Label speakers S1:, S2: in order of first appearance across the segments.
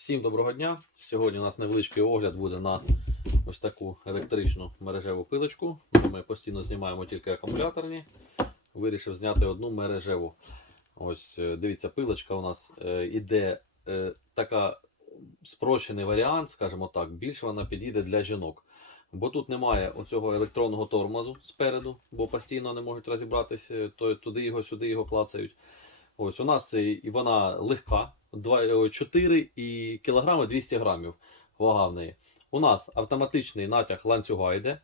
S1: Всім доброго дня! Сьогодні у нас невеличкий огляд буде на ось таку електричну мережеву пилочку. Ми постійно знімаємо тільки акумуляторні. Вирішив зняти одну мережеву. Ось е, дивіться, пилочка у нас е, іде е, така спрощений варіант, скажімо так. Більше вона підійде для жінок. Бо тут немає оцього електронного тормозу спереду, бо постійно не можуть розібратися, туди його, сюди його клацають. Ось у нас це і вона легка, 2, 4 і кілограми 200 грамів вага в неї. У нас автоматичний натяг ланцюга йде.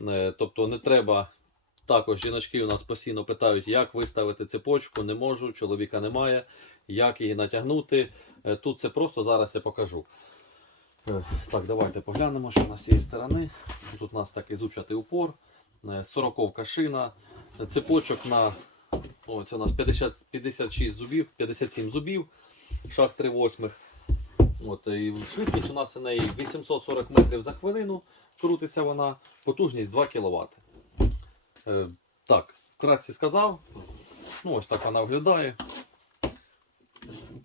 S1: Е, Тобто не треба. Також жіночки у нас постійно питають, як виставити цепочку, не можу, чоловіка немає, як її натягнути. Е, Тут це просто зараз я покажу. Е, Так, давайте поглянемо, що у цієї сторони. Тут у нас такий зубчатий упор, 40 шина, цепочок на о, у нас 50, 56 зубів, 57 зубів, шаг 3 восьмих. От, і швидкість у нас у неї 840 метрів за хвилину. Крутиться вона, потужність 2 кВт. Е, так, вкратці сказав. Ну, ось так вона виглядає.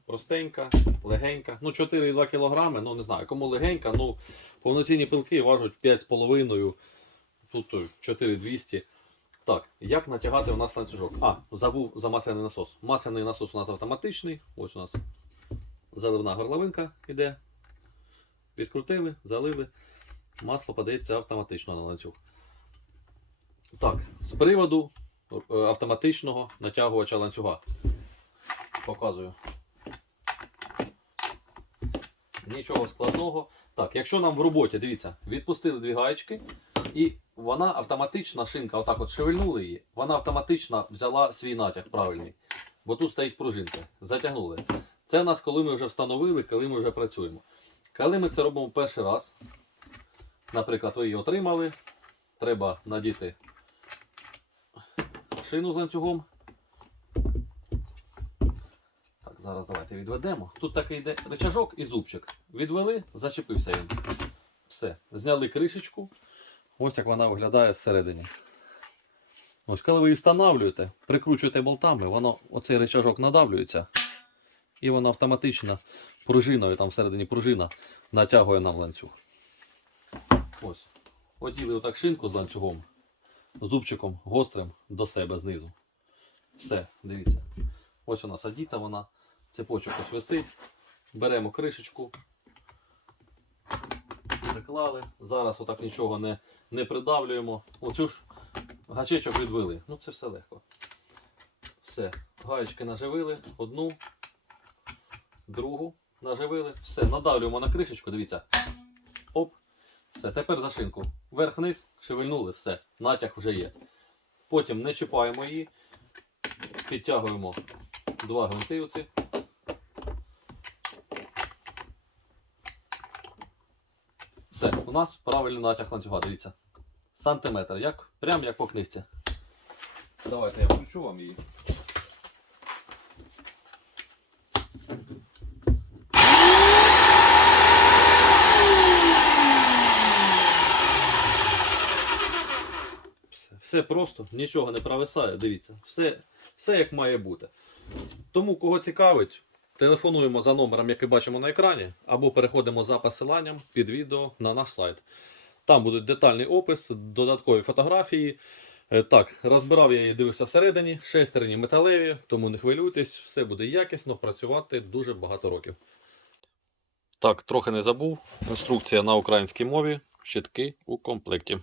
S1: Простенька, легенька. Ну, 4,2 кг, ну не знаю, кому легенька, ну повноцінні пилки важать 5,5, тут 4200. Так, як натягати у нас ланцюжок? А, забув за масляний насос. Масляний насос у нас автоматичний. Ось у нас заливна горловинка йде. Відкрутили, залили. Масло подається автоматично на ланцюг. Так, з приводу е, автоматичного натягувача ланцюга. Показую. Нічого складного. Так, якщо нам в роботі, дивіться, відпустили дві гаєчки, і вона автоматично, шинка, отак от шевельнули її, вона автоматично взяла свій натяг правильний. Бо тут стоїть пружинка. Затягнули. Це у нас, коли ми вже встановили, коли ми вже працюємо. Коли ми це робимо перший раз, наприклад, ви її отримали, треба надіти шину з ланцюгом. Так, зараз давайте відведемо. Тут такий йде рычажок і зубчик. Відвели, зачепився він. Все. Зняли кришечку. Ось як вона виглядає зсередині. Ось коли ви її встановлюєте, прикручуєте болтами, воно, оцей рычажок надавлюється. І воно автоматично пружиною, там всередині пружина, натягує нам ланцюг. Ось. Оділи отак шинку з ланцюгом, зубчиком гострим до себе знизу. Все, дивіться. Ось у нас одіта вона. Цепочок ось висить. Беремо кришечку. Приклали. Зараз отак нічого не, не придавлюємо. Оцю ж гачечок відвели. Ну це все легко. Все. Гаєчки наживили. Одну, другу наживили. Все, надавлюємо на кришечку, дивіться. Оп. Все, тепер за шинку. Вверх-вниз, шевельнули, все. Натяг вже є. Потім не чіпаємо її. Підтягуємо два гвинти оці. Все, у нас правильний натяг ланцюга, дивіться. Сантиметр, як, прям як по книжці. Давайте я включу вам її. Все, просто, нічого не провисає, дивіться. Все, все як має бути. Тому, кого цікавить, телефонуємо за номером, який бачимо на екрані, або переходимо за посиланням під відео на наш сайт. Там буде детальний опис, додаткові фотографії. Е, Так, розбирав я її, дивився всередині, шестерні металеві, тому не хвилюйтесь, все буде якісно, працювати дуже багато років. Так, трохи не забув. Інструкція на українській мові, щитки у комплекті.